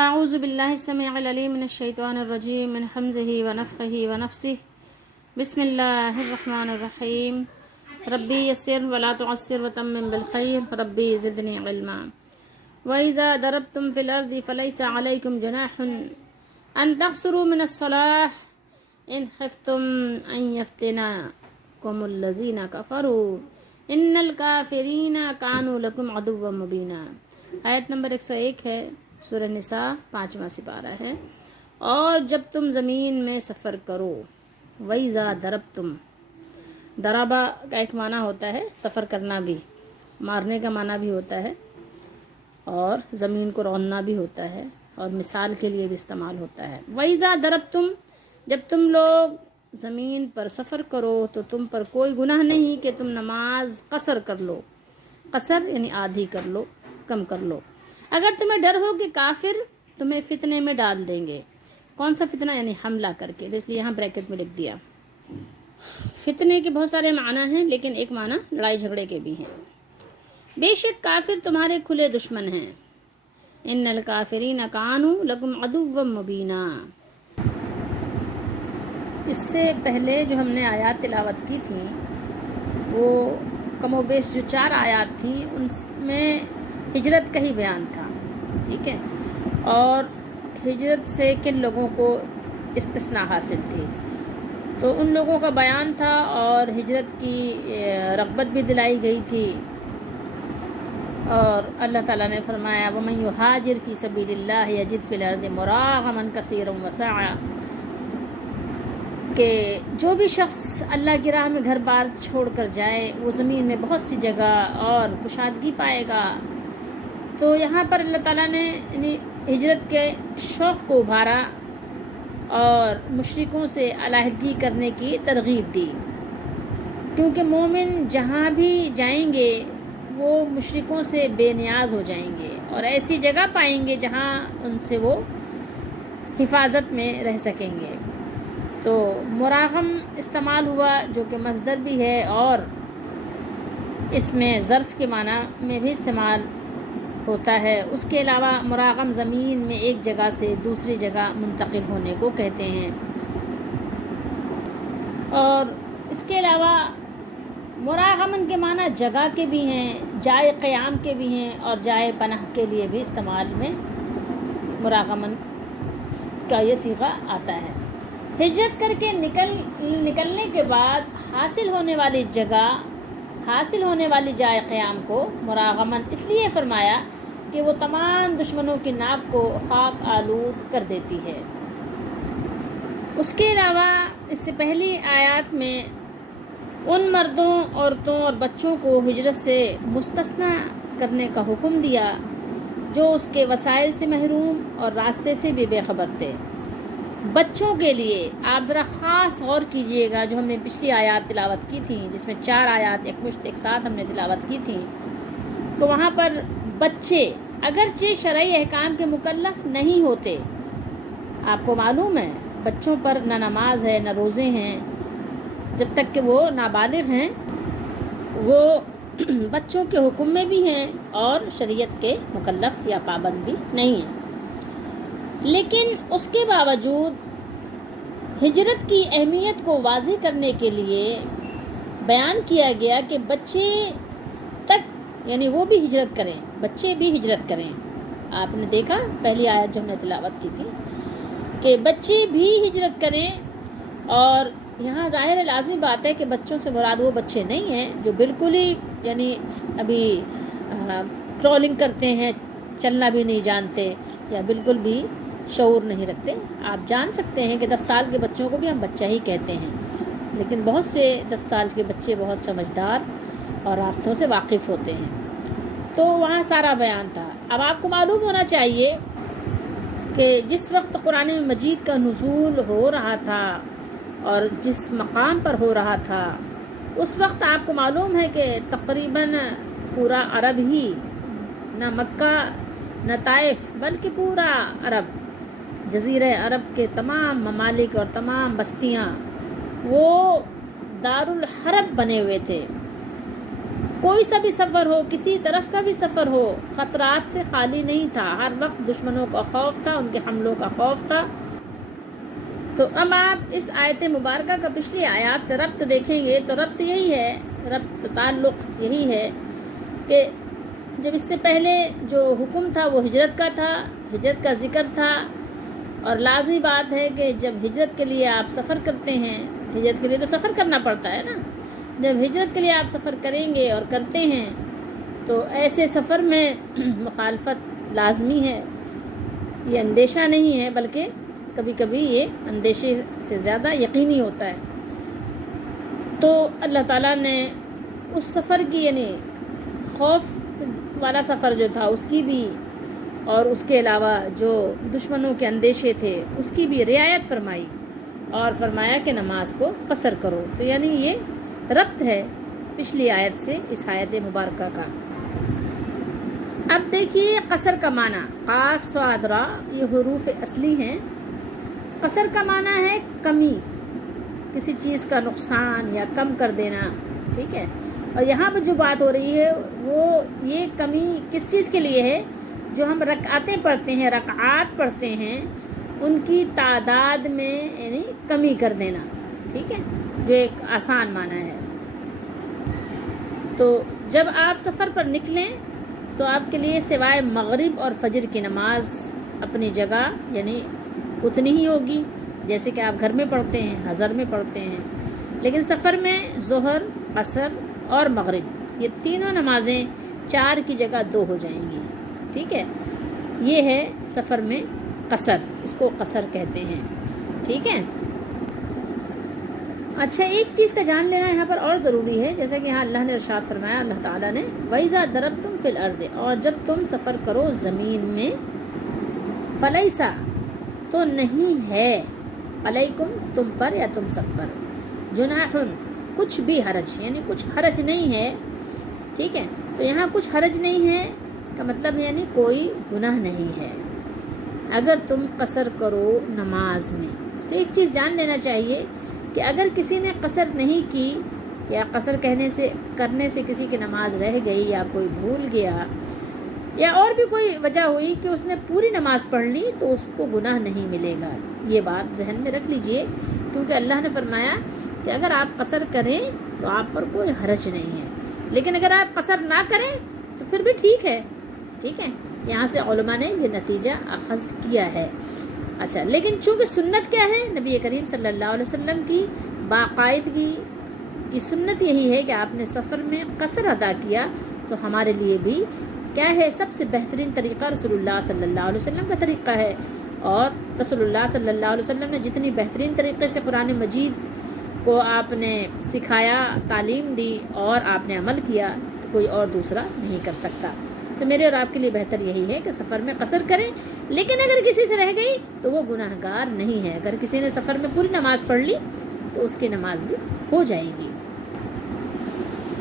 اعوذ باللہ السمیع العلیم من الشیطان الرجیم من حمزہ ونفخہ ونفثہ بسم اللہ الرحمن الرحیم ربی یسر ولا تعسر وتمم بالخیر ربی زدنی علما وَإِذَا ضَرَبْتُمْ فِي الْأَرْضِ فَلَيْسَ عَلَيْكُمْ جُنَاحٌ أَن تَقْصُرُوا مِنَ الصَّلَاةِ إِنْ خِفْتُمْ أَن يَفْتِنَكُمُ الَّذِينَ كَفَرُوا إِنَّ الْكَافِرِينَ كَانُوا لَكُمْ عَدُوًّا مُبِينًا۔ آیت نمبر 101 ہے، سورہ نساء 5واں سپارہ ہے۔ اور جب تم زمین میں سفر کرو، وَإِذَا ضَرَبْتُمْ، ضربہ کا ایک معنی ہوتا ہے سفر کرنا بھی، مارنے کا معنی بھی ہوتا ہے، اور زمین کو روننا بھی ہوتا ہے، اور مثال کے لیے بھی استعمال ہوتا ہے۔ وَإِذَا ضَرَبْتُمْ، جب تم لوگ زمین پر سفر کرو تو تم پر کوئی گناہ نہیں کہ تم نماز قصر کر لو۔ قصر یعنی آدھی کر لو، کم کر لو، اگر تمہیں ڈر ہو کہ کافر تمہیں فتنے میں ڈال دیں گے۔ کون سا فتنہ؟ یعنی حملہ کر کے، اس لیے یہاں بریکٹ میں لکھ دیا۔ فتنے کے بہت سارے معنی ہیں، لیکن ایک معنی لڑائی جھگڑے کے بھی ہیں۔ بے شک کافر تمہارے کھلے دشمن ہیں۔ ان الکافرین کانوا لکم عدوا مبینا۔ اس سے پہلے جو ہم نے آیات تلاوت کی تھیں، وہ کم و بیش جو 4 آیات تھیں، ان میں ہجرت کا ہی بیان تھا، ٹھیک ہے، اور ہجرت سے کن لوگوں کو استثناء حاصل تھی، تو ان لوگوں کا بیان تھا، اور ہجرت کی رغبت بھی دلائی گئی تھی۔ اور اللہ تعالیٰ نے فرمایا وَمَن يُهَاجِرْ فِي سَبِيلِ اللَّهِ يَجِدْ فِي الْأَرْضِ مُرَاغَمًا كَثِيرًا وَسَعًا، کہ جو بھی شخص اللہ کی راہ میں گھر بار چھوڑ کر جائے، وہ زمین میں بہت سی جگہ اور کشادگی پائے گا۔ تو یہاں پر اللہ تعالیٰ نے ہجرت کے شوق کو ابھارا اور مشرکوں سے علیحدگی کرنے کی ترغیب دی، کیونکہ مومن جہاں بھی جائیں گے وہ مشرکوں سے بے نیاز ہو جائیں گے، اور ایسی جگہ پائیں گے جہاں ان سے وہ حفاظت میں رہ سکیں گے۔ تو مراغم استعمال ہوا، جو کہ مصدر بھی ہے، اور اس میں ظرف کے معنی میں بھی استعمال ہوتا ہے۔ اس کے علاوہ مراغم زمین میں ایک جگہ سے دوسری جگہ منتقل ہونے کو کہتے ہیں۔ اور اس کے علاوہ مراغمن کے معنی جگہ کے بھی ہیں، جائے قیام کے بھی ہیں، اور جائے پناہ کے لیے بھی استعمال میں مراغمن کا یہ صیغہ آتا ہے۔ ہجرت کر کے نکلنے کے بعد حاصل ہونے والی جگہ، حاصل ہونے والی جائے قیام کو مراغمن اس لیے فرمایا کہ وہ تمام دشمنوں کی ناک کو خاک آلود کر دیتی ہے۔ اس کے علاوہ اس سے پہلی آیات میں ان مردوں، عورتوں اور بچوں کو ہجرت سے مستثنی کرنے کا حکم دیا جو اس کے وسائل سے محروم اور راستے سے بھی بے خبر تھے۔ بچوں کے لیے آپ ذرا خاص غور کیجئے گا، جو ہم نے پچھلی آیات تلاوت کی تھیں، جس میں 4 آیات ایک ساتھ ہم نے تلاوت کی تھیں، تو وہاں پر بچے اگرچہ شرعی احکام کے مکلف نہیں ہوتے، آپ کو معلوم ہے بچوں پر نہ نماز ہے نہ روزے ہیں، جب تک کہ وہ نابالغ ہیں، وہ بچوں کے حکم میں بھی ہیں اور شریعت کے مکلف یا پابند بھی نہیں ہیں، لیکن اس کے باوجود ہجرت کی اہمیت کو واضح کرنے کے لیے بیان کیا گیا کہ بچے تک، یعنی وہ بھی ہجرت کریں، بچے بھی ہجرت کریں۔ آپ نے دیکھا پہلی آیت جو ہم نے تلاوت کی تھی کہ بچے بھی ہجرت کریں، اور یہاں ظاہر لازمی بات ہے کہ بچوں سے مراد وہ بچے نہیں ہیں جو بالکل ہی یعنی ابھی کرالنگ کرتے ہیں، چلنا بھی نہیں جانتے، یا بالکل بھی شعور نہیں رکھتے۔ آپ جان سکتے ہیں کہ 10 سال کے بچوں کو بھی ہم بچہ ہی کہتے ہیں، لیکن بہت سے 10 سال کے بچے بہت سمجھدار اور راستوں سے واقف ہوتے ہیں۔ تو وہاں سارا بیان تھا۔ اب آپ کو معلوم ہونا چاہیے کہ جس وقت قرآن مجید کا نزول ہو رہا تھا اور جس مقام پر ہو رہا تھا، اس وقت آپ کو معلوم ہے کہ تقریباً پورا عرب ہی، نہ مکہ نہ طائف بلکہ پورا عرب، جزیرہ عرب کے تمام ممالک اور تمام بستیاں وہ دار الحرب بنے ہوئے تھے، کوئی سا بھی سفر ہو، کسی طرف کا بھی سفر ہو، خطرات سے خالی نہیں تھا، ہر وقت دشمنوں کا خوف تھا، ان کے حملوں کا خوف تھا۔ تو اب آپ اس آیت مبارکہ کا پچھلی آیات سے ربط دیکھیں گے تو ربط یہی ہے، ربط تعلق یہی ہے کہ جب اس سے پہلے جو حکم تھا وہ ہجرت کا تھا، ہجرت کا ذکر تھا، اور لازمی بات ہے کہ جب ہجرت کے لیے آپ سفر کرتے ہیں، ہجرت کے لیے تو سفر کرنا پڑتا ہے نا، جب ہجرت کے لیے آپ سفر کریں گے اور کرتے ہیں تو ایسے سفر میں مخالفت لازمی ہے، یہ اندیشہ نہیں ہے بلکہ کبھی کبھی یہ اندیشے سے زیادہ یقینی ہوتا ہے۔ تو اللہ تعالیٰ نے اس سفر کی یعنی خوف والا سفر جو تھا اس کی بھی، اور اس کے علاوہ جو دشمنوں کے اندیشے تھے اس کی بھی رعایت فرمائی، اور فرمایا کہ نماز کو قصر کرو۔ تو یعنی یہ ربط ہے پچھلی آیت سے اس آیت مبارکہ کا۔ اب دیکھیے قصر کا معنی، قاف صاد را یہ حروف اصلی ہیں۔ قصر کا معنی ہے کمی، کسی چیز کا نقصان یا کم کر دینا، ٹھیک ہے۔ اور یہاں پہ جو بات ہو رہی ہے وہ یہ کمی کس چیز کے لیے ہے؟ جو ہم رکعتیں پڑھتے ہیں، رکعات پڑھتے ہیں، ان کی تعداد میں یعنی کمی کر دینا، ٹھیک ہے، جو ایک آسان معنی ہے۔ تو جب آپ سفر پر نکلیں تو آپ کے لیے سوائے مغرب اور فجر کی نماز اپنی جگہ یعنی اتنی ہی ہوگی جیسے کہ آپ گھر میں پڑھتے ہیں، حضر میں پڑھتے ہیں، لیکن سفر میں ظہر، عصر اور مغرب یہ تینوں نمازیں 4 کی جگہ 2 ہو جائیں گی، ٹھیک ہے۔ یہ ہے سفر میں قصر، اس کو قصر کہتے ہیں، ٹھیک ہے۔ اچھا، ایک چیز کا جان لینا یہاں پر اور ضروری ہے، جیسا کہ یہاں اللہ نے ارشاد فرمایا، اللہ تعالیٰ نے وَإِذَا ضَرَبْتُمْ فِي الْأَرْضِ، اور جب تم سفر کرو زمین میں، فَلَيْسَ تو نہیں ہے، علیکم تم پر یا تم سب پر، جناح کچھ بھی حرج، یعنی کچھ حرج نہیں ہے، ٹھیک ہے۔ تو یہاں کچھ حرج نہیں ہے کا مطلب یعنی کوئی گناہ نہیں ہے اگر تم قصر کرو نماز میں۔ تو ایک چیز جان لینا چاہیے کہ اگر کسی نے قصر نہیں کی یا قصر کرنے سے کسی کی نماز رہ گئی یا کوئی بھول گیا یا اور بھی کوئی وجہ ہوئی کہ اس نے پوری نماز پڑھ لی تو اس کو گناہ نہیں ملے گا۔ یہ بات ذہن میں رکھ لیجئے، کیونکہ اللہ نے فرمایا کہ اگر آپ قصر کریں تو آپ پر کوئی حرج نہیں ہے، لیکن اگر آپ قصر نہ کریں تو پھر بھی ٹھیک ہے، ٹھیک ہے۔ یہاں سے علماء نے یہ نتیجہ اخذ کیا ہے۔ اچھا، لیکن چونکہ سنت کیا ہے؟ نبی کریم صلی اللہ علیہ وسلم کی باقاعدگی کی سنت یہی ہے کہ آپ نے سفر میں قصر ادا کیا، تو ہمارے لیے بھی کیا ہے؟ سب سے بہترین طریقہ رسول اللہ صلی اللہ علیہ وسلم کا طریقہ ہے، اور رسول اللہ صلی اللہ علیہ وسلم نے جتنی بہترین طریقے سے قرآن مجید کو آپ نے سکھایا، تعلیم دی اور آپ نے عمل کیا، تو کوئی اور دوسرا نہیں کر سکتا۔ تو میرے اور آپ کے لیے بہتر یہی ہے کہ سفر میں قصر کریں، لیکن اگر کسی سے رہ گئی تو وہ گناہ گار نہیں ہے۔ اگر کسی نے سفر میں پوری نماز پڑھ لی تو اس کی نماز بھی ہو جائے گی۔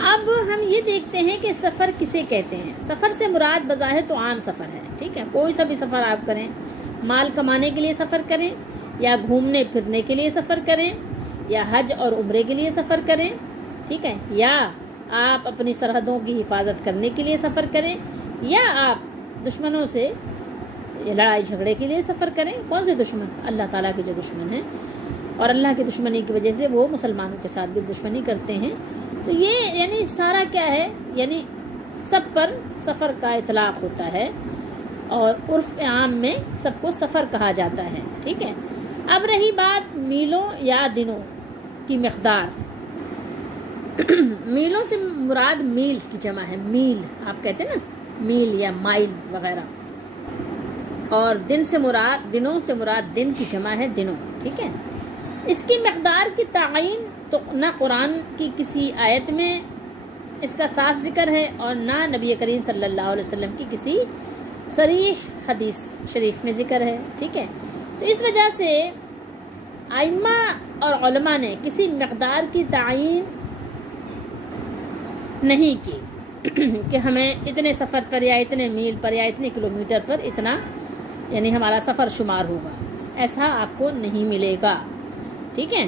اب ہم یہ دیکھتے ہیں کہ سفر کسے کہتے ہیں۔ سفر سے مراد بظاہر تو عام سفر ہے، ٹھیک ہے، کوئی سا بھی سفر آپ کریں، مال کمانے کے لیے سفر کریں یا گھومنے پھرنے کے لیے سفر کریں یا حج اور عمرے کے لیے سفر کریں، ٹھیک ہے، یا آپ اپنی سرحدوں کی حفاظت کرنے کے لیے سفر کریں، یا آپ دشمنوں سے لڑائی جھگڑے کے لیے سفر کریں۔ کون سے دشمن؟ اللہ تعالیٰ کے جو دشمن ہیں، اور اللہ کی دشمنی کی وجہ سے وہ مسلمانوں کے ساتھ بھی دشمنی کرتے ہیں۔ تو یہ یعنی سارا کیا ہے؟ یعنی سب پر سفر کا اطلاق ہوتا ہے، اور عرف عام میں سب کو سفر کہا جاتا ہے، ٹھیک ہے۔ اب رہی بات میلوں یا دنوں کی مقدار۔ میلوں سے مراد میل کی جمع ہے، میل آپ کہتے ہیں نا، میل یا مائل وغیرہ، اور دنوں سے مراد دن کی جمع ہے دنوں، ٹھیک ہے۔ اس کی مقدار کی تعین تو نہ قرآن کی کسی آیت میں اس کا صاف ذکر ہے اور نہ نبی کریم صلی اللہ علیہ وسلم کی کسی صریح حدیث شریف میں ذکر ہے، ٹھیک ہے۔ تو اس وجہ سے ائمہ اور علماء نے کسی مقدار کی تعین نہیں کی کہ ہمیں اتنے سفر پر یا اتنے میل پر یا اتنے کلومیٹر پر اتنا یعنی ہمارا سفر شمار ہوگا، ایسا آپ کو نہیں ملے گا، ٹھیک ہے۔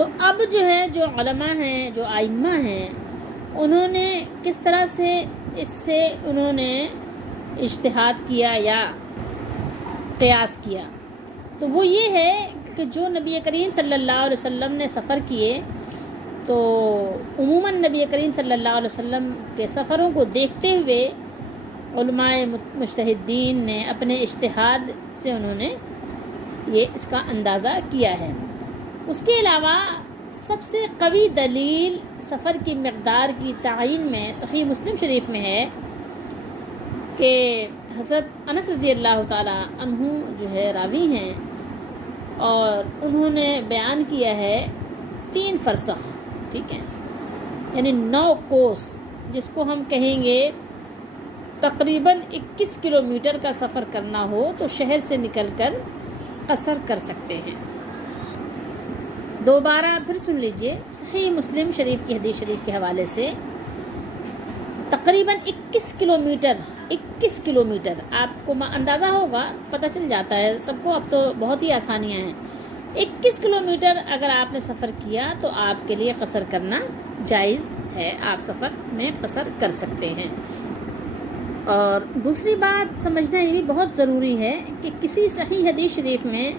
تو اب جو ہے جو علماء ہیں، جو ائمہ ہیں، انہوں نے کس طرح سے اس سے انہوں نے اجتہاد کیا یا قیاس کیا، تو وہ یہ ہے کہ جو نبی کریم صلی اللہ علیہ وسلم نے سفر کیے، تو عموماً نبی کریم صلی اللہ علیہ وسلم کے سفروں کو دیکھتے ہوئے علماء مجتہدین نے اپنے اجتہاد سے انہوں نے اس کا اندازہ کیا ہے۔ اس کے علاوہ سب سے قوی دلیل سفر کی مقدار کی تعیین میں صحیح مسلم شریف میں ہے کہ حضرت انس رضی اللہ تعالی عنہ جو ہے راوی ہیں، اور انہوں نے بیان کیا ہے 3 فرسخ، ٹھیک ہے، یعنی 9 کوس، جس کو ہم کہیں گے تقریباً 21 کلومیٹر کا سفر کرنا ہو تو شہر سے نکل کر قصر کر سکتے ہیں۔ دوبارہ پھر سن لیجئے، صحیح مسلم شریف کی حدیث شریف کے حوالے سے تقریباً 21 کلومیٹر آپ کو اندازہ ہوگا، پتہ چل جاتا ہے سب کو، اب تو بہت ہی آسانیاں ہیں۔ 21 کلومیٹر اگر آپ نے سفر کیا تو آپ کے لیے قصر کرنا جائز ہے، آپ سفر میں قصر کر سکتے ہیں۔ اور دوسری بات سمجھنا یہ بھی بہت ضروری ہے کہ کسی صحیح حدیث شریف میں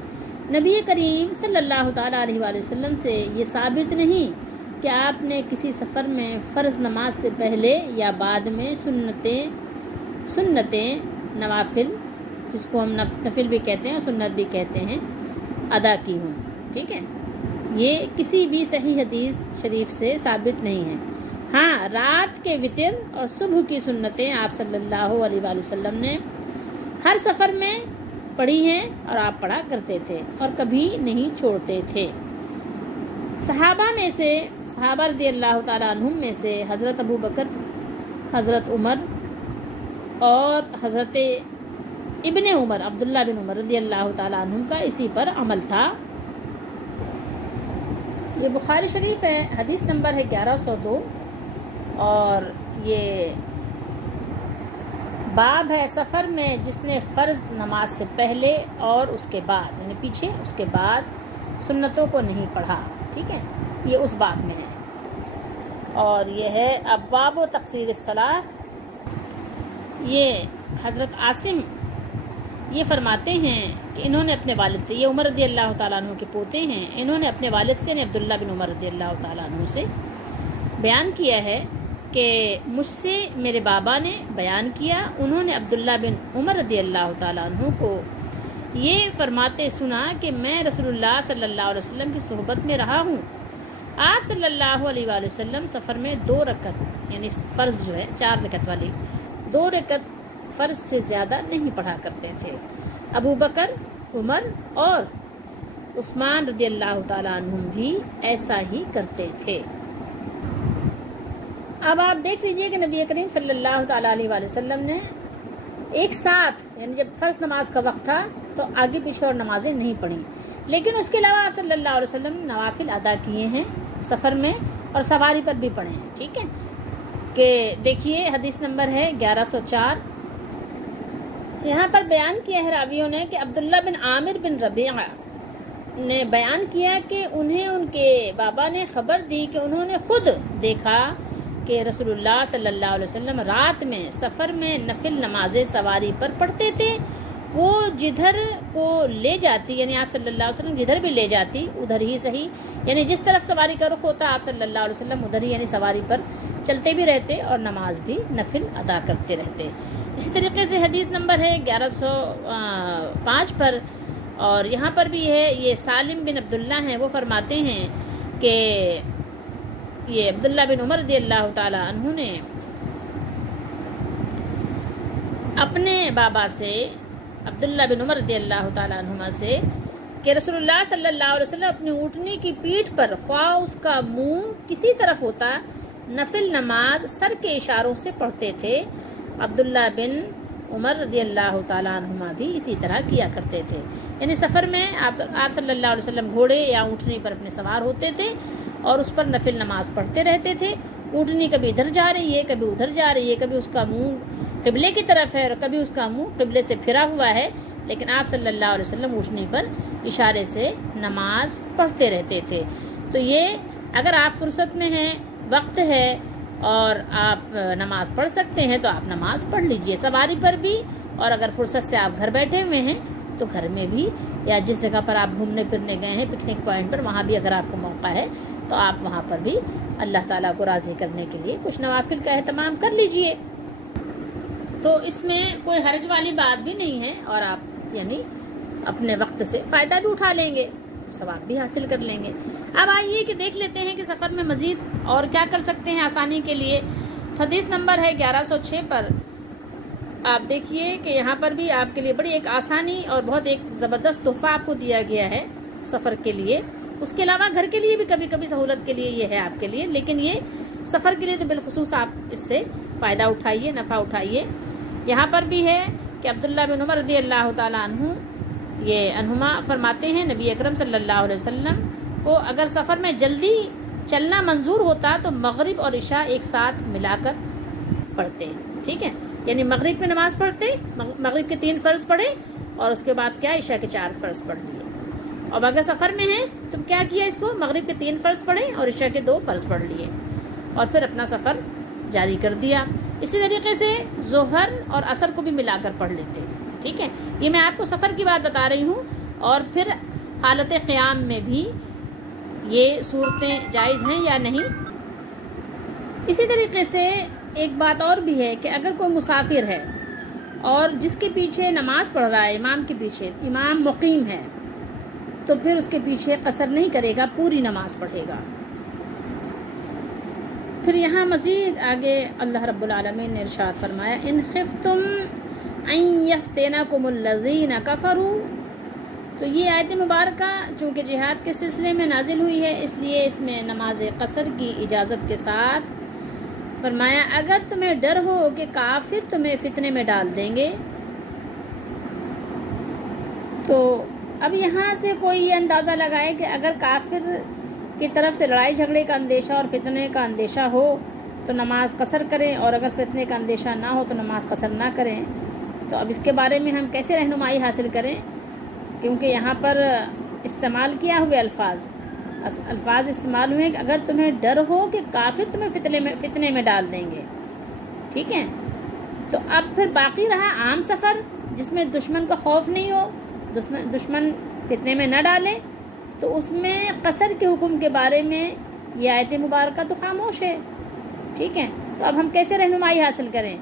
نبی کریم صلی اللہ تعالیٰ علیہ وآلہ وسلم سے یہ ثابت نہیں کہ آپ نے کسی سفر میں فرض نماز سے پہلے یا بعد میں سنتیں نوافل، جس کو ہم نفل بھی کہتے ہیں اور سنت بھی کہتے ہیں، ادا کی ہوں، ٹھیک ہے، یہ کسی بھی صحیح حدیث شریف سے ثابت نہیں ہے۔ ہاں، رات کے وتر اور صبح کی سنتیں آپ صلی اللہ علیہ وآلہ وسلم نے ہر سفر میں پڑھی ہیں اور آپ پڑھا کرتے تھے اور کبھی نہیں چھوڑتے تھے۔ صحابہ رضی اللہ تعالیٰ عنہم میں سے حضرت ابو بکر، حضرت عمر اور حضرت ابن عمر، عبداللہ بن عمر رضی اللہ تعالیٰ عنہم کا اسی پر عمل تھا۔ یہ بخاری شریف ہے، حدیث نمبر ہے 1102، اور یہ باب ہے سفر میں جس نے فرض نماز سے پہلے اور اس کے بعد، یعنی پیچھے اس کے بعد سنتوں کو نہیں پڑھا، ٹھیک ہے، یہ اس باب میں ہے۔ اور یہ ہے ابواب و تقصیر الصلاۃ۔ یہ حضرت عاصم یہ فرماتے ہیں کہ انہوں نے اپنے والد سے، یہ عمر رضی اللہ تعالیٰ عنہ کے پوتے ہیں، انہوں نے اپنے والد سے، عبداللہ بن عمر رضی اللہ تعالیٰ عنہ سے بیان کیا ہے کہ مجھ سے میرے بابا نے بیان کیا، انہوں نے عبداللہ بن عمر رضی اللہ تعالیٰ عنہ کو یہ فرماتے سنا کہ میں رسول اللہ صلی اللہ علیہ وسلم کی صحبت میں رہا ہوں، آپ صلی اللہ علیہ وآلہ وسلم سفر میں 2 رکعت، یعنی فرض جو ہے 4 رکعت والی 2 رکعت فرض سے زیادہ نہیں پڑھا کرتے تھے۔ ابو بکر، عمر اور عثمان رضی اللہ تعالیٰ عنہم بھی ایسا ہی کرتے تھے۔ اب آپ دیکھ لیجئے کہ نبی کریم صلی اللہ تعالیٰ علیہ وآلہ وسلم نے ایک ساتھ، یعنی جب فرض نماز کا وقت تھا تو آگے پیچھے اور نمازیں نہیں پڑھیں، لیکن اس کے علاوہ آپ صلی اللہ علیہ وسلم نوافل ادا کیے ہیں سفر میں، اور سواری پر بھی پڑھے ہیں، ٹھیک ہے، کہ دیکھیے حدیث نمبر ہے 1104۔ یہاں پر بیان کیا ہے راویوں نے کہ عبداللہ بن عامر بن ربیعہ نے بیان کیا کہ انہیں ان کے بابا نے خبر دی کہ انہوں نے خود دیکھا کہ رسول اللہ صلی اللہ علیہ وسلم رات میں سفر میں نفل نمازیں سواری پر پڑھتے تھے، وہ جدھر کو لے جاتی، یعنی آپ صلی اللہ علیہ وسلم جدھر بھی لے جاتی ادھر ہی صحیح، یعنی جس طرف سواری کا رخ ہوتا آپ صلی اللہ علیہ وسلم ادھر ہی، یعنی سواری پر چلتے بھی رہتے اور نماز بھی نفل ادا کرتے رہتے۔ اسی طریقے سے حدیث نمبر ہے 1105 پر، اور یہاں پر بھی ہے، یہ سالم بن عبداللہ ہیں، وہ فرماتے ہیں کہ یہ عبداللہ بن عمر رضی اللہ تعالیٰ عنہ نے اپنے بابا سے، عبداللہ بن عمر رضی اللہ تعالیٰ عنہما سے، کہ رسول اللہ صلی اللہ علیہ وسلم اپنی اونٹنی کی پیٹھ پر خواہ اس کا منہ کسی طرف ہوتا نفل نماز سر کے اشاروں سے پڑھتے تھے۔ عبداللہ بن عمر رضی اللہ تعالیٰ عنہما بھی اسی طرح کیا کرتے تھے، یعنی سفر میں آپ صلی اللہ علیہ وسلم گھوڑے یا اونٹنی پر اپنے سوار ہوتے تھے اور اس پر نفل نماز پڑھتے رہتے تھے۔ اونٹنی کبھی ادھر جا رہی ہے، کبھی ادھر جا رہی ہے، کبھی اس کا منہ قبلے کی طرف ہے اور کبھی اس کا منہ قبلے سے پھرا ہوا ہے، لیکن آپ صلی اللہ علیہ وسلم اونٹنی پر اشارے سے نماز پڑھتے رہتے تھے۔ تو یہ اگر آپ فرصت میں ہیں، وقت ہے اور آپ نماز پڑھ سکتے ہیں تو آپ نماز پڑھ لیجئے سواری پر بھی، اور اگر فرصت سے آپ گھر بیٹھے ہوئے ہیں تو گھر میں بھی، یا جس جگہ پر آپ گھومنے پھرنے گئے ہیں پکنک پوائنٹ پر، وہاں بھی اگر آپ کو موقع ہے تو آپ وہاں پر بھی اللہ تعالیٰ کو راضی کرنے کے لیے کچھ نوافل کا اہتمام کر لیجئے۔ تو اس میں کوئی حرج والی بات بھی نہیں ہے، اور آپ یعنی اپنے وقت سے فائدہ بھی اٹھا لیں گے، ثواب بھی حاصل کر لیں گے۔ اب آئیے کہ دیکھ لیتے ہیں کہ سفر میں مزید اور کیا کر سکتے ہیں آسانی کے لیے۔ حدیث نمبر ہے 1106 پر آپ دیکھیے کہ یہاں پر بھی آپ کے لیے بڑی ایک آسانی اور بہت ایک زبردست تحفہ آپ کو دیا گیا ہے سفر کے لیے۔ اس کے علاوہ گھر کے لیے بھی کبھی کبھی سہولت کے لیے یہ ہے آپ کے لیے، لیکن یہ سفر کے لیے تو بالخصوص آپ اس سے فائدہ اٹھائیے، نفع اٹھائیے۔ یہاں پر بھی ہے کہ عبداللہ بن عمر رضی اللہ تعالیٰ عنہما فرماتے ہیں نبی اکرم صلی اللہ علیہ وسلم کو اگر سفر میں جلدی چلنا منظور ہوتا تو مغرب اور عشاء ایک ساتھ ملا کر پڑھتے، ٹھیک ہے، یعنی مغرب میں نماز پڑھتے، مغرب کے 3 فرض پڑھے اور اس کے بعد کیا عشاء کے 4 فرض پڑھ لیے، اور اگر سفر میں ہیں تو کیا کیا اس کو، مغرب کے 3 فرض پڑھے اور عشاء کے 2 فرض پڑھ لیے اور پھر اپنا سفر جاری کر دیا۔ اسی طریقے سے ظہر اور عصر کو بھی ملا کر پڑھ لیتے، ٹھیک ہے۔ یہ میں آپ کو سفر کی بات بتا رہی ہوں، اور پھر حالت قیام میں بھی یہ صورتیں جائز ہیں یا نہیں۔ اسی طریقے سے ایک بات اور بھی ہے کہ اگر کوئی مسافر ہے اور جس کے پیچھے نماز پڑھ رہا ہے امام کے پیچھے، امام مقیم ہے، تو پھر اس کے پیچھے قصر نہیں کرے گا، پوری نماز پڑھے گا۔ پھر یہاں مزید آگے اللہ رب العالمین نے ارشاد فرمایا ان خفتم ان یفتنکم الذین کفروا، تو یہ آیت مبارکہ چونکہ جہاد کے سلسلے میں نازل ہوئی ہے اس لیے اس میں نماز قصر کی اجازت کے ساتھ فرمایا اگر تمہیں ڈر ہو کہ کافر تمہیں فتنے میں ڈال دیں گے، تو اب یہاں سے کوئی یہ اندازہ لگائے کہ اگر کافر کی طرف سے لڑائی جھگڑے کا اندیشہ اور فتنے کا اندیشہ ہو تو نماز قصر کریں، اور اگر فتنے کا اندیشہ نہ ہو تو نماز قصر نہ کریں۔ تو اب اس کے بارے میں ہم کیسے رہنمائی حاصل کریں، کیونکہ یہاں پر استعمال کیا ہوئے الفاظ استعمال ہوئے کہ اگر تمہیں ڈر ہو کہ کافر تمہیں فتنے میں ڈال دیں گے، ٹھیک ہے۔ تو اب پھر باقی رہا عام سفر جس میں دشمن کا خوف نہیں ہو، دشمن فتنے میں نہ ڈالے، تو اس میں قصر کے حکم کے بارے میں یہ آیت مبارکہ تو خاموش ہے، ٹھیک ہے۔ تو اب ہم کیسے رہنمائی حاصل کریں،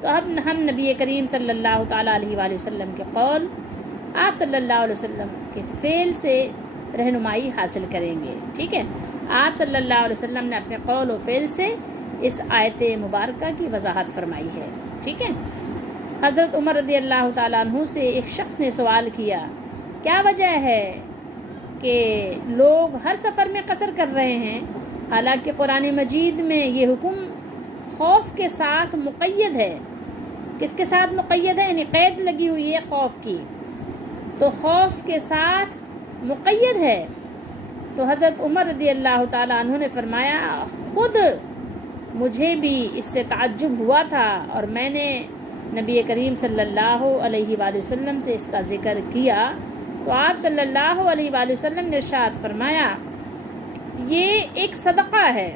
تو اب ہم نبی کریم صلی اللہ تعالیٰ علیہ وآلہ وسلم کے قول، آپ صلی اللہ علیہ وسلم کے فعل سے رہنمائی حاصل کریں گے، ٹھیک ہے۔ آپ صلی اللہ علیہ وسلم نے اپنے قول و فعل سے اس آیت مبارکہ کی وضاحت فرمائی ہے، ٹھیک ہے۔ حضرت عمر رضی اللہ تعالیٰ عنہ سے ایک شخص نے سوال کیا کیا وجہ ہے کہ لوگ ہر سفر میں قصر کر رہے ہیں، حالانکہ قرآن مجید میں یہ حکم خوف کے ساتھ مقید ہے۔ کس کے ساتھ مقید ہے، یعنی قید لگی ہوئی ہے خوف کی، تو خوف کے ساتھ مقید ہے۔ تو حضرت عمر رضی اللہ تعالیٰ عنہ نے فرمایا خود مجھے بھی اس سے تعجب ہوا تھا، اور میں نے نبی کریم صلی اللہ علیہ وآلہ وسلم سے اس کا ذکر کیا، تو آپ صلی اللہ علیہ وآلہ وسلم نے ارشاد فرمایا یہ ایک صدقہ ہے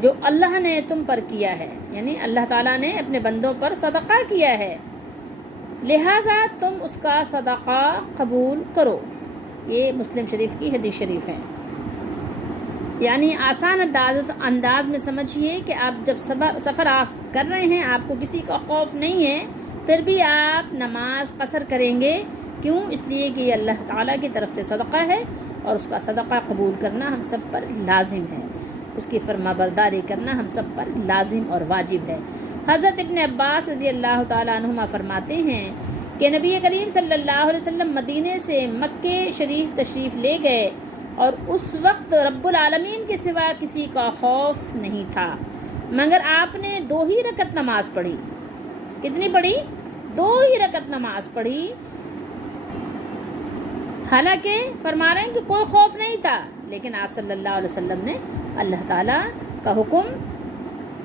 جو اللہ نے تم پر کیا ہے، یعنی اللہ تعالیٰ نے اپنے بندوں پر صدقہ کیا ہے، لہٰذا تم اس کا صدقہ قبول کرو۔ یہ مسلم شریف کی حدیث شریف ہے۔ یعنی آسان انداز میں سمجھیے کہ آپ جب سفر آپ کر رہے ہیں، آپ کو کسی کا خوف نہیں ہے، پھر بھی آپ نماز قصر کریں گے، کیوں؟ اس لیے کہ یہ اللہ تعالیٰ کی طرف سے صدقہ ہے، اور اس کا صدقہ قبول کرنا ہم سب پر لازم ہے، اس کی فرما برداری کرنا ہم سب پر لازم اور واجب ہے۔ حضرت ابن عباس رضی اللہ تعالیٰ عنہما فرماتے ہیں کہ نبی کریم صلی اللہ علیہ وسلم مدینے سے مکہ شریف تشریف لے گئے، اور اس وقت رب العالمین کے سوا کسی کا خوف نہیں تھا، مگر آپ نے 2 ہی رکعت نماز پڑھی۔ کتنی پڑھی؟ 2 ہی رکعت نماز پڑھی، حالانکہ فرما رہے ہیں کہ کوئی خوف نہیں تھا، لیکن آپ صلی اللہ علیہ وسلم نے اللہ تعالیٰ کا حکم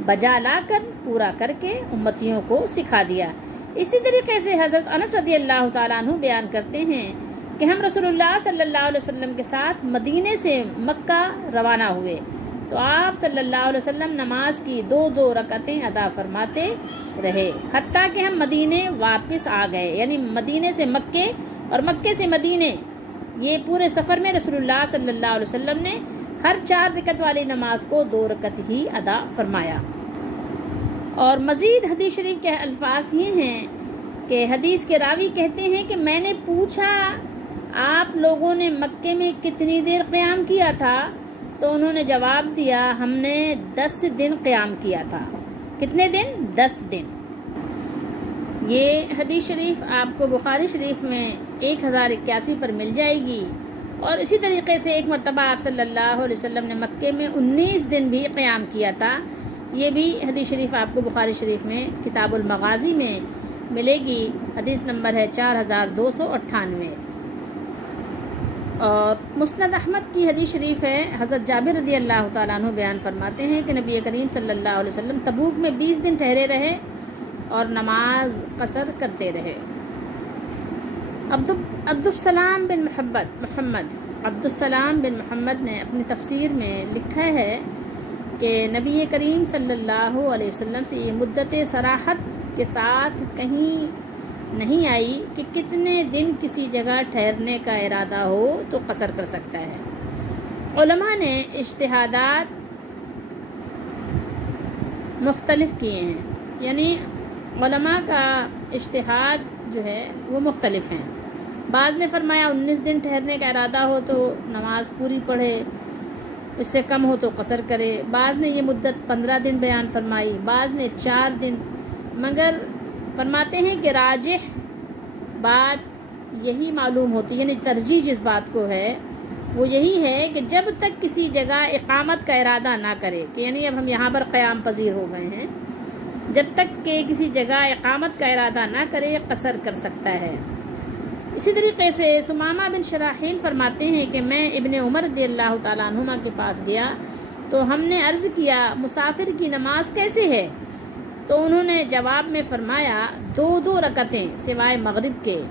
بجا لا کر پورا کر کے امتیوں کو سکھا دیا۔ اسی طریقے سے حضرت انس رضی اللہ تعالیٰ عنہ بیان کرتے ہیں کہ ہم رسول اللہ صلی اللہ علیہ وسلم کے ساتھ مدینے سے مکہ روانہ ہوئے تو آپ صلی اللہ علیہ وسلم نماز کی 2 رکعتیں ادا فرماتے رہے حتیٰ کہ ہم مدینے واپس آ گئے. یعنی مدینے سے مکے اور مکے سے مدینے، یہ پورے سفر میں رسول اللہ صلی اللہ علیہ وسلم نے ہر 4 رکعت والی نماز کو 2 رکعت ہی ادا فرمایا. اور مزید حدیث شریف کے الفاظ یہ ہیں کہ حدیث کے راوی کہتے ہیں کہ میں نے پوچھا آپ لوگوں نے مکے میں کتنی دیر قیام کیا تھا؟ تو انہوں نے جواب دیا ہم نے 10 دن قیام کیا تھا. کتنے دن؟ 10 دن. یہ حدیث شریف آپ کو بخاری شریف میں 1081 پر مل جائے گی. اور اسی طریقے سے ایک مرتبہ آپ صلی اللہ علیہ وسلم نے مکے میں 19 دن بھی قیام کیا تھا. یہ بھی حدیث شریف آپ کو بخاری شریف میں کتاب المغازی میں ملے گی. حدیث نمبر ہے 4298. اور مسند احمد کی حدیث شریف ہے، حضرت جابر رضی اللہ تعالیٰ عنہ بیان فرماتے ہیں کہ نبی کریم صلی اللہ علیہ وسلم تبوک میں 20 دن ٹھہرے رہے اور نماز قصر کرتے رہے. عبدالسلام بن محمد نے اپنی تفسیر میں لکھا ہے کہ نبی کریم صلی اللہ علیہ وسلم سے یہ مدت صراحت کے ساتھ کہیں نہیں آئی کہ کتنے دن کسی جگہ ٹھہرنے کا ارادہ ہو تو قصر کر سکتا ہے. علماء نے اجتہادات مختلف کیے ہیں، یعنی علماء کا اجتہاد جو ہے وہ مختلف ہیں. بعض نے فرمایا 19 دن ٹھہرنے کا ارادہ ہو تو نماز پوری پڑھے، اس سے کم ہو تو قصر کرے. بعض نے یہ مدت 15 دن بیان فرمائی، بعض نے 4 دن. مگر فرماتے ہیں کہ راجح بات یہی معلوم ہوتی ہے، یعنی ترجیح جس بات کو ہے وہ یہی ہے کہ جب تک کسی جگہ اقامت کا ارادہ نہ کرے، کہ یعنی اب ہم یہاں پر قیام پذیر ہو گئے ہیں، جب تک کہ کسی جگہ اقامت کا ارادہ نہ کرے قصر کر سکتا ہے. اسی طریقے سے سمامہ بن شراحیل فرماتے ہیں کہ میں ابن عمر رضی اللہ تعالیٰ عنہما کے پاس گیا تو ہم نے عرض کیا مسافر کی نماز کیسے ہے؟ تو انہوں نے جواب میں فرمایا 2 رکعتیں سوائے مغرب کے،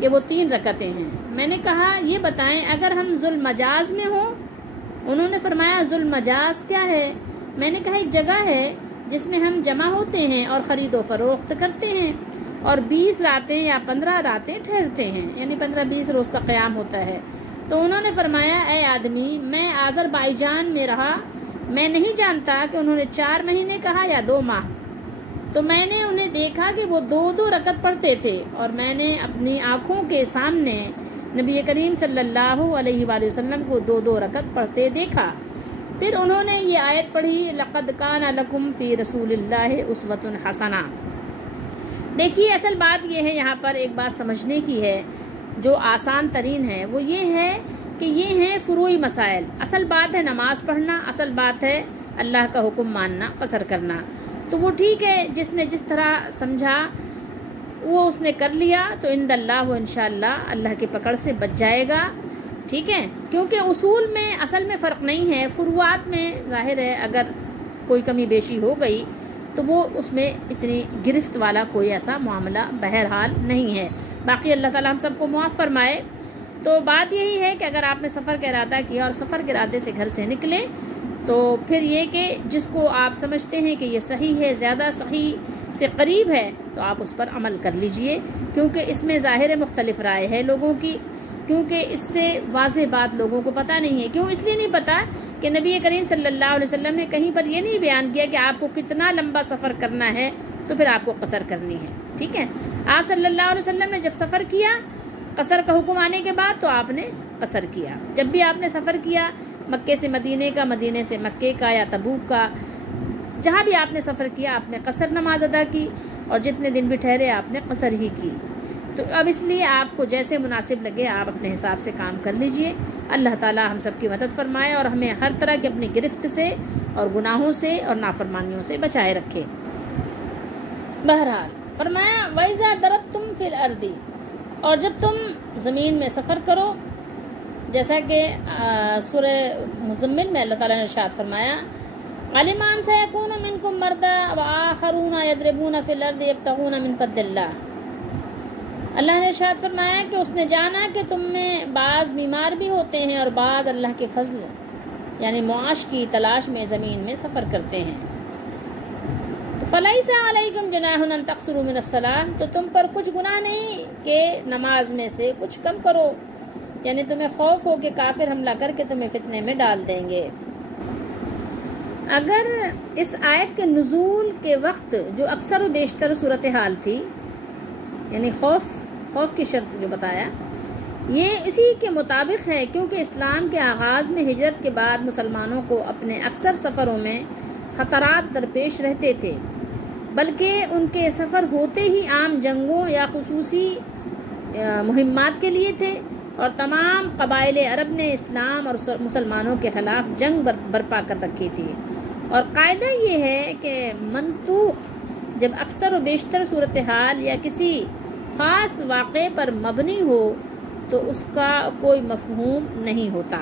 کہ وہ 3 رکعتیں ہیں. میں نے کہا یہ بتائیں اگر ہم ذوالمجاز میں ہوں؟ انہوں نے فرمایا ذوالمجاز کیا ہے؟ میں نے کہا ایک جگہ ہے جس میں ہم جمع ہوتے ہیں اور خرید و فروخت کرتے ہیں اور 20 راتیں یا 15 راتیں ٹھہرتے ہیں، یعنی 15-20 روز کا قیام ہوتا ہے. تو انہوں نے فرمایا اے آدمی میں آذربائیجان میں رہا، میں نہیں جانتا کہ انہوں نے 4 مہینے کہا یا 2 ماہ. تو میں نے انہیں دیکھا کہ وہ 2 رکعت پڑھتے تھے اور میں نے اپنی آنکھوں کے سامنے نبی کریم صلی اللہ علیہ وآلہ وسلم کو 2 رکعت پڑھتے دیکھا. پھر انہوں نے یہ آیت پڑھی لقد کان لکم فی رسول اللہ اسوۃ حسنہ. دیکھیے اصل بات یہ ہے، یہاں پر ایک بات سمجھنے کی ہے جو آسان ترین ہے، وہ یہ ہے کہ یہ ہیں فروعی مسائل. اصل بات ہے نماز پڑھنا، اصل بات ہے اللہ کا حکم ماننا، قصر کرنا. تو وہ ٹھیک ہے، جس نے جس طرح سمجھا وہ اس نے کر لیا تو عند اللہ وہ انشاءاللہ اللہ کی پکڑ سے بچ جائے گا. ٹھیک ہے، کیونکہ اصول میں اصل میں فرق نہیں ہے، فروعات میں ظاہر ہے اگر کوئی کمی بیشی ہو گئی تو وہ اس میں اتنی گرفت والا کوئی ایسا معاملہ بہرحال نہیں ہے. باقی اللہ تعالیٰ ہم سب کو معاف فرمائے. تو بات یہی ہے کہ اگر آپ نے سفر کا ارادہ کیا اور سفر کے ارادے سے گھر سے نکلے تو پھر یہ کہ جس کو آپ سمجھتے ہیں کہ یہ صحیح ہے، زیادہ صحیح سے قریب ہے، تو آپ اس پر عمل کر لیجئے، کیونکہ اس میں ظاہر مختلف رائے ہے لوگوں کی، کیونکہ اس سے واضح بات لوگوں کو پتہ نہیں ہے. کیوں؟ اس لیے نہیں پتہ کہ نبی کریم صلی اللہ علیہ وسلم نے کہیں پر یہ نہیں بیان کیا کہ آپ کو کتنا لمبا سفر کرنا ہے تو پھر آپ کو قصر کرنی ہے. ٹھیک ہے، آپ صلی اللہ علیہ وسلم نے جب سفر کیا قصر کا حکم آنے کے بعد تو آپ نے قصر کیا. جب بھی آپ نے سفر کیا مکے سے مدینے کا، مدینے سے مکے کا یا تبوک کا، جہاں بھی آپ نے سفر کیا آپ نے قصر نماز ادا کی، اور جتنے دن بھی ٹھہرے آپ نے قصر ہی کی. تو اب اس لیے آپ کو جیسے مناسب لگے آپ اپنے حساب سے کام کر لیجئے. اللہ تعالی ہم سب کی مدد فرمائے اور ہمیں ہر طرح کی اپنی گرفت سے اور گناہوں سے اور نافرمانیوں سے بچائے رکھے. بہرحال فرمایا وَإِذَا ضَرَبْتُمْ فِي الْأَرْضِ، اور جب تم زمین میں سفر کرو، جیسا کہ سورہ مزمل میں اللہ تعالیٰ نے ارشاد فرمایا عَلِمَ سَيَكُونُ مِنْكُمْ مَرْضَىٰ وَآخَرُونَ يَضْرِبُونَ فِي الْأَرْضِ يَبْتَغُونَ مِنْ فَضْلِ اللَّهِ. اللہ نے ارشاد فرمایا کہ اس نے جانا کہ تم میں بعض بیمار بھی ہوتے ہیں اور بعض اللہ کے فضل یعنی معاش کی تلاش میں زمین میں سفر کرتے ہیں. فَلَيْسَ عَلَيْكُمْ جُنَاحٌ أَن تَقْصُرُوا مِنَ الصَّلَاةِ، تو تم پر کچھ گناہ نہیں کہ نماز میں سے کچھ کم کرو، یعنی تمہیں خوف ہو کہ کافر حملہ کر کے تمہیں فتنے میں ڈال دیں گے. اگر اس آیت کے نزول کے وقت جو اکثر و بیشتر صورتحال تھی، یعنی خوف کی شرط جو بتایا، یہ اسی کے مطابق ہے، کیونکہ اسلام کے آغاز میں ہجرت کے بعد مسلمانوں کو اپنے اکثر سفروں میں خطرات درپیش رہتے تھے، بلکہ ان کے سفر ہوتے ہی عام جنگوں یا خصوصی مہمات کے لیے تھے، اور تمام قبائل عرب نے اسلام اور مسلمانوں کے خلاف جنگ برپا کر رکھی تھی. اور قاعدہ یہ ہے کہ منطوق جب اکثر و بیشتر صورتحال یا کسی خاص واقعے پر مبنی ہو تو اس کا کوئی مفہوم نہیں ہوتا.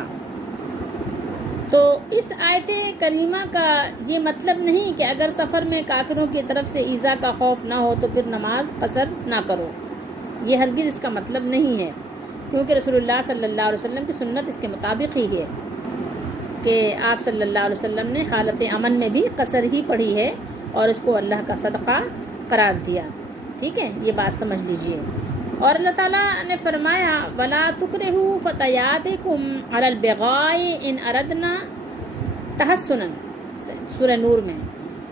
تو اس آیت کریمہ کا یہ مطلب نہیں کہ اگر سفر میں کافروں کی طرف سے ایذا کا خوف نہ ہو تو پھر نماز قصر نہ کرو، یہ ہرگز اس کا مطلب نہیں ہے، کیونکہ رسول اللہ صلی اللہ علیہ وسلم کی سنت اس کے مطابق ہی ہے کہ آپ صلی اللہ علیہ وسلم نے حالت امن میں بھی قصر ہی پڑھی ہے اور اس کو اللہ کا صدقہ قرار دیا. ٹھیک ہے، یہ بات سمجھ لیجئے. اور اللہ تعالیٰ نے فرمایا وَلَا تُكْرِهُوا فَتَيَاتِكُمْ عَلَى الْبِغَاءِ إِنْ أَرَدْنَا تَحَسُّنًا سورہ نور میں،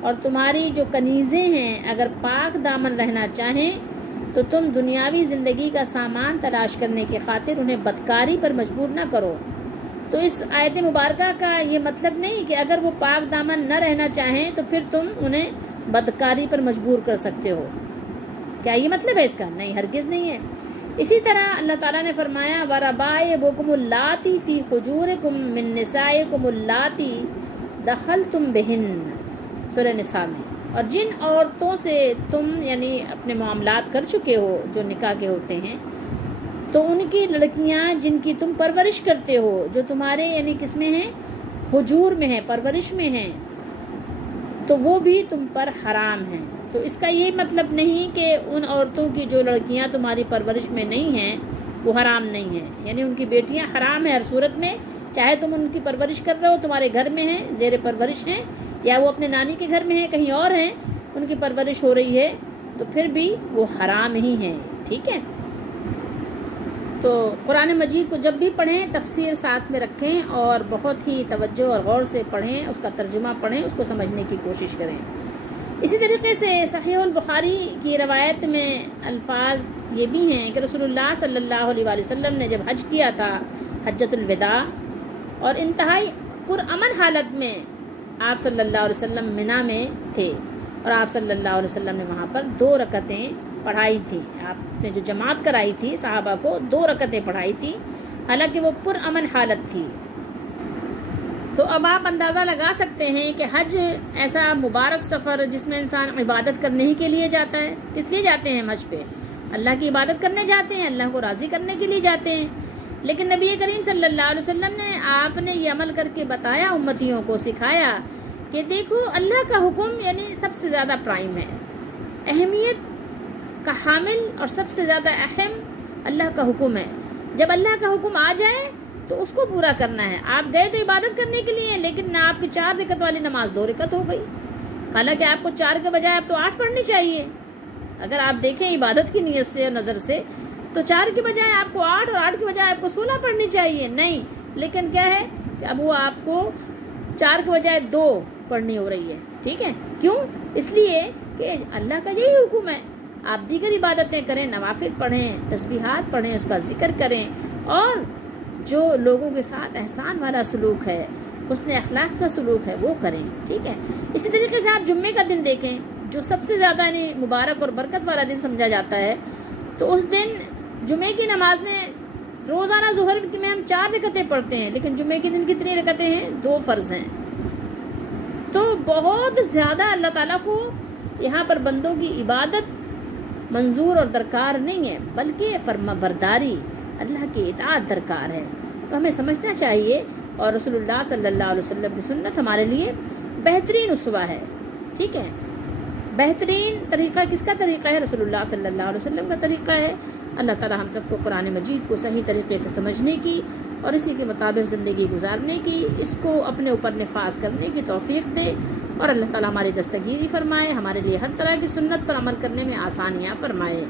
اور تمہاری جو کنیزیں ہیں اگر پاک دامن رہنا چاہیں تو تم دنیاوی زندگی کا سامان تلاش کرنے کی خاطر انہیں بدکاری پر مجبور نہ کرو. تو اس آیت مبارکہ کا یہ مطلب نہیں کہ اگر وہ پاک دامن نہ رہنا چاہیں تو پھر تم انہیں بدکاری پر مجبور کر سکتے ہو. کیا یہ مطلب ہے اس کا؟ نہیں، ہرگز نہیں ہے. اسی طرح اللہ تعالیٰ نے فرمایا وَرَبَائِبُكُمُ اللَّاتِي فِي خُجُورِكُم مِّن نِّسَائِكُمُ اللَّاتِي دَخَلْتُم بِهِنَّ سورہ نساء میں، اور جن عورتوں سے تم یعنی اپنے معاملات کر چکے ہو جو نکاح کے ہوتے ہیں، تو ان کی لڑکیاں جن کی تم پرورش کرتے ہو، جو تمہارے یعنی کس میں ہیں؟ حجور میں ہیں، پرورش میں ہیں، تو وہ بھی تم پر حرام ہیں. تو اس کا یہ مطلب نہیں کہ ان عورتوں کی جو لڑکیاں تمہاری پرورش میں نہیں ہیں وہ حرام نہیں ہیں، یعنی ان کی بیٹیاں حرام ہیں ہر صورت میں، چاہے تم ان کی پرورش کر رہے ہو، تمہارے گھر میں ہیں، زیر پرورش ہیں، یا وہ اپنے نانی کے گھر میں ہیں، کہیں اور ہیں، ان کی پرورش ہو رہی ہے، تو پھر بھی وہ حرام ہی ہیں. ٹھیک ہے. تو قرآن مجید کو جب بھی پڑھیں تفسیر ساتھ میں رکھیں اور بہت ہی توجہ اور غور سے پڑھیں، اس کا ترجمہ پڑھیں، اس کو سمجھنے کی کوشش کریں. اسی طریقے سے صحیح البخاری کی روایت میں الفاظ یہ بھی ہیں کہ رسول اللہ صلی اللہ علیہ وآلہ وسلم نے جب حج کیا تھا، حجۃ الوداع، اور انتہائی پرامن حالت میں آپ صلی اللہ علیہ وسلم منا میں تھے، اور آپ صلی اللہ علیہ وسلم نے وہاں پر 2 رکعتیں پڑھائی تھی. آپ نے جو جماعت کرائی تھی صحابہ کو 2 رکعتیں پڑھائی تھی، حالانکہ وہ پرامن حالت تھی. تو اب آپ اندازہ لگا سکتے ہیں کہ حج ایسا مبارک سفر جس میں انسان عبادت کرنے ہی کے لیے جاتا ہے. کس لیے جاتے ہیں حج پہ؟ اللہ کی عبادت کرنے جاتے ہیں، اللہ کو راضی کرنے کے لیے جاتے ہیں. لیکن نبی کریم صلی اللہ علیہ وسلم نے آپ نے یہ عمل کر کے بتایا، امتیوں کو سکھایا کہ دیکھو اللہ کا حکم یعنی سب سے زیادہ پرائم ہے، اہمیت کا حامل اور سب سے زیادہ اہم اللہ کا حکم ہے. جب اللہ کا حکم آ جائے تو اس کو پورا کرنا ہے. آپ گئے تو عبادت کرنے کے لیے، لیکن آپ کی 4 رکعت والی نماز 2 رکعت ہو گئی، حالانکہ آپ کو 4 کے بجائے اب تو 8 پڑھنی چاہیے. اگر آپ دیکھیں عبادت کی نیت سے اور نظر سے تو 4 کے بجائے آپ کو 8 اور 8 کے بجائے آپ کو 16 پڑھنی چاہیے. نہیں، لیکن کیا ہے کہ اب وہ آپ کو 4 کے بجائے 2 پڑھنی ہو رہی ہے. ٹھیک ہے. کیوں؟ اس لیے کہ اللہ کا یہی حکم ہے. آپ دیگر عبادتیں کریں، نوافل پڑھیں، تسبیحات پڑھیں، اس کا ذکر کریں، اور جو لوگوں کے ساتھ احسان والا سلوک ہے، حسن اخلاق کا سلوک ہے، وہ کریں. ٹھیک ہے. اسی طریقے سے آپ جمعے کا دن دیکھیں جو سب سے زیادہ یعنی مبارک اور برکت والا دن سمجھا جاتا ہے، تو اس دن جمعے کی نماز میں روزانہ ظہر میں ہم 4 رکعتیں پڑھتے ہیں، لیکن جمعے کے دن کتنی رکعتیں ہیں؟ 2 فرض ہیں. تو بہت زیادہ اللہ تعالیٰ کو یہاں پر بندوں کی عبادت منظور اور درکار نہیں ہے، بلکہ فرما برداری، اللہ کی اطاعت درکار ہے. تو ہمیں سمجھنا چاہیے، اور رسول اللہ صلی اللہ علیہ وسلم کی سنت ہمارے لیے بہترین اسوہ ہے. ٹھیک ہے. بہترین طریقہ کس کا طریقہ ہے؟ رسول اللہ صلی اللہ علیہ وسلم کا طریقہ ہے. اللہ تعالی ہم سب کو قرآن مجید کو صحیح طریقے سے سمجھنے کی اور اسی کے مطابق زندگی گزارنے کی، اس کو اپنے اوپر نفاذ کرنے کی توفیق دے، اور اللہ تعالی ہماری دستگیری فرمائے، ہمارے لیے ہر طرح کی سنت پر عمل کرنے میں آسانیاں فرمائے۔